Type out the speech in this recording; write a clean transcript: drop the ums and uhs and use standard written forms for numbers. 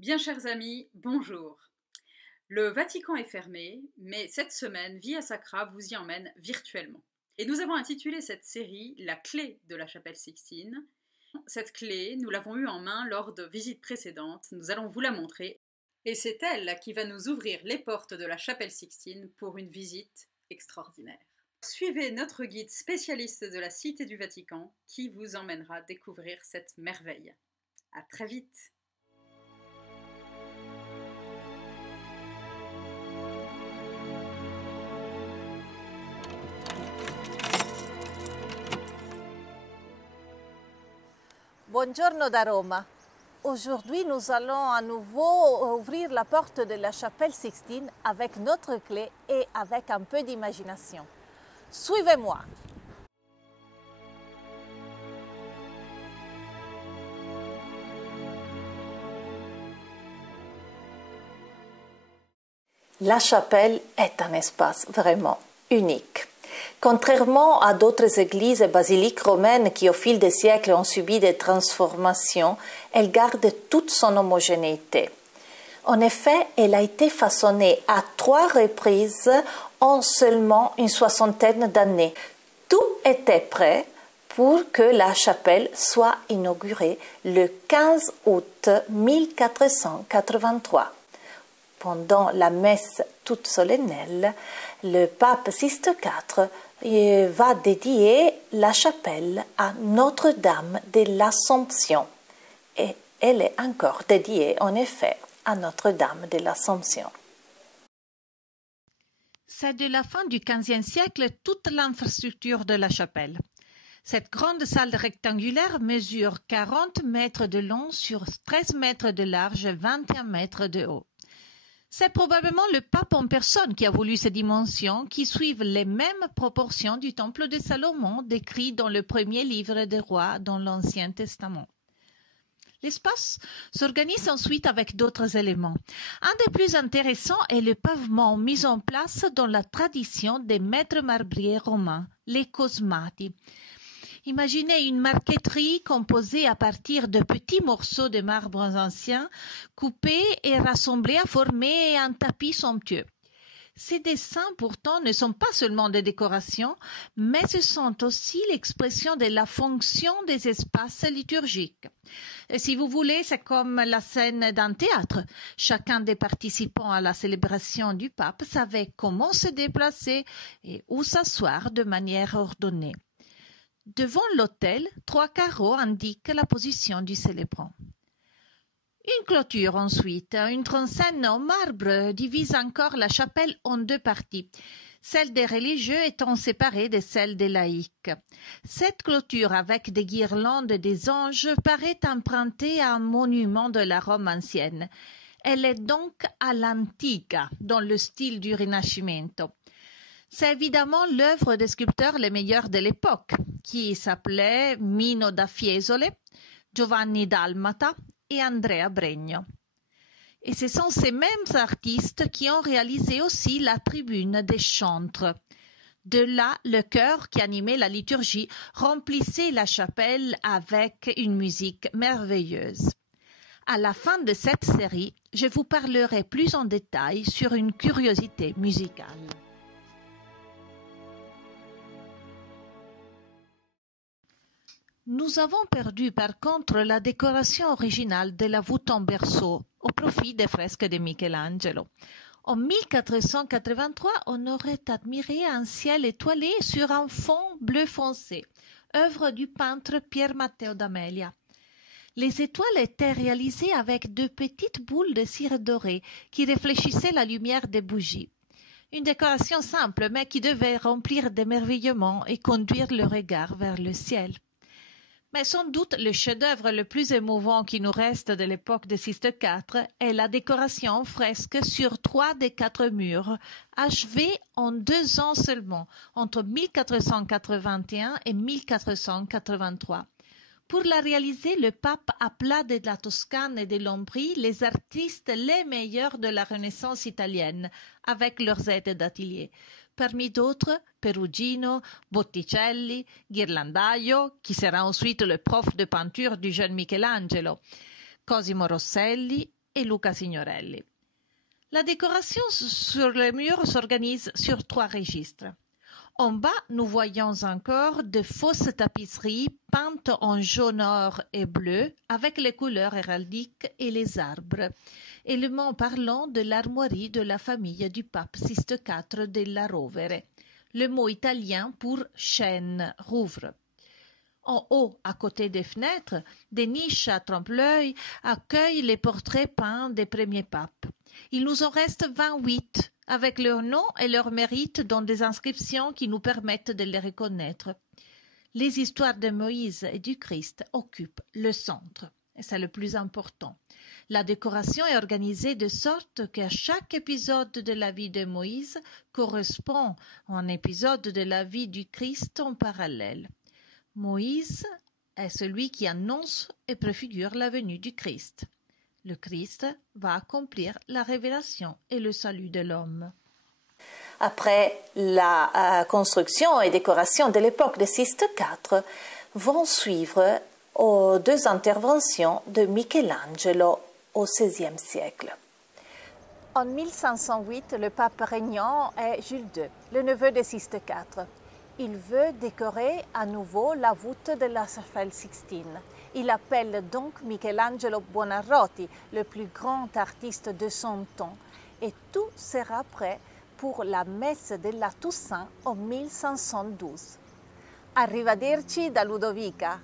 Bien chers amis, bonjour. Le Vatican est fermé, mais cette semaine, Via Sacra vous y emmène virtuellement. Et nous avons intitulé cette série « La clé de la chapelle Sixtine ». Cette clé, nous l'avons eue en main lors de visites précédentes, nous allons vous la montrer. Et c'est elle qui va nous ouvrir les portes de la chapelle Sixtine pour une visite extraordinaire. Suivez notre guide spécialiste de la Cité du Vatican qui vous emmènera découvrir cette merveille. À très vite. Buongiorno da Roma. Aujourd'hui, nous allons à nouveau ouvrir la porte de la chapelle Sixtine avec notre clé et avec un peu d'imagination. Suivez-moi. La chapelle est un espace vraiment unique. Contrairement à d'autres églises et basiliques romaines qui, au fil des siècles, ont subi des transformations, elle garde toute son homogénéité. En effet, elle a été façonnée à 3 reprises en seulement une soixantaine d'années. Tout était prêt pour que la chapelle soit inaugurée le 15 août 1483. Pendant la messe toute solennelle, le pape Sixte IV va dédier la chapelle à Notre-Dame de l'Assomption. Et elle est encore dédiée, en effet, à Notre-Dame de l'Assomption. C'est de la fin du XVe siècle toute l'infrastructure de la chapelle. Cette grande salle rectangulaire mesure 40 mètres de long sur 13 mètres de large et 21 mètres de haut. C'est probablement le pape en personne qui a voulu ces dimensions qui suivent les mêmes proportions du temple de Salomon décrit dans le premier livre des rois dans l'Ancien Testament. L'espace s'organise ensuite avec d'autres éléments. Un des plus intéressants est le pavement mis en place dans la tradition des maîtres marbriers romains, les cosmati. Imaginez une marqueterie composée à partir de petits morceaux de marbre anciens, coupés et rassemblés à former un tapis somptueux. Ces dessins, pourtant, ne sont pas seulement des décorations, mais ce sont aussi l'expression de la fonction des espaces liturgiques. Et si vous voulez, c'est comme la scène d'un théâtre. Chacun des participants à la célébration du pape savait comment se déplacer et où s'asseoir de manière ordonnée. Devant l'autel, 3 carreaux indiquent la position du célébrant. Une clôture ensuite, une transcène en marbre divise encore la chapelle en 2 parties, celle des religieux étant séparée de celle des laïcs. Cette clôture avec des guirlandes des anges paraît empruntée à un monument de la Rome ancienne. Elle est donc à l'antica, dans le style du Rinascimento. C'est évidemment l'œuvre des sculpteurs les meilleurs de l'époque, qui s'appelaient Mino da Fiesole, Giovanni Dalmata et Andrea Bregno. Et ce sont ces mêmes artistes qui ont réalisé aussi la tribune des chantres. De là, le chœur qui animait la liturgie remplissait la chapelle avec une musique merveilleuse. À la fin de cette série, je vous parlerai plus en détail sur une curiosité musicale. Nous avons perdu par contre la décoration originale de la voûte en berceau au profit des fresques de Michelangelo. En 1483, on aurait admiré un ciel étoilé sur un fond bleu foncé, œuvre du peintre Pier Matteo d'Amelia. Les étoiles étaient réalisées avec 2 petites boules de cire dorée qui réfléchissaient la lumière des bougies. Une décoration simple mais qui devait remplir d'émerveillement et conduire le regard vers le ciel. Mais sans doute le chef-d'œuvre le plus émouvant qui nous reste de l'époque de Sixte IV est la décoration en fresque sur 3 des 4 murs, achevée en 2 ans seulement, entre 1481 et 1483. Pour la réaliser, le pape appela de la Toscane et de l'Ombrie les artistes les meilleurs de la Renaissance italienne, avec leurs aides d'atelier. Parmi d'autres, Perugino, Botticelli, Ghirlandaio, qui sera ensuite le prof de peinture du jeune Michelangelo, Cosimo Rosselli et Luca Signorelli. La décoration sur les murs s'organise sur 3 registres. En bas, nous voyons encore de fausses tapisseries peintes en jaune, or et bleu avec les couleurs héraldiques et les arbres, éléments parlant de l'armoirie de la famille du pape Sixte IV della Rovere, le mot italien pour chêne, rouvre. En haut, à côté des fenêtres, des niches à trompe-l'œil accueillent les portraits peints des premiers papes. Il nous en reste 28, avec leurs noms et leurs mérites dans des inscriptions qui nous permettent de les reconnaître. Les histoires de Moïse et du Christ occupent le centre, et c'est le plus important. La décoration est organisée de sorte qu'à chaque épisode de la vie de Moïse correspond à un épisode de la vie du Christ en parallèle. Moïse est celui qui annonce et préfigure la venue du Christ. Le Christ va accomplir la révélation et le salut de l'homme. Après la construction et décoration de l'époque de Sixte IV, vont suivre 2 interventions de Michelangelo au XVIe siècle. En 1508, le pape régnant est Jules II, le neveu de Sixte IV. Il veut décorer à nouveau la voûte de la chapelle Sixtine. Il appelle donc Michelangelo Buonarroti, le plus grand artiste de son temps, et tout sera prêt pour la messe de la Toussaint en 1512. Arrivederci da Ludovica.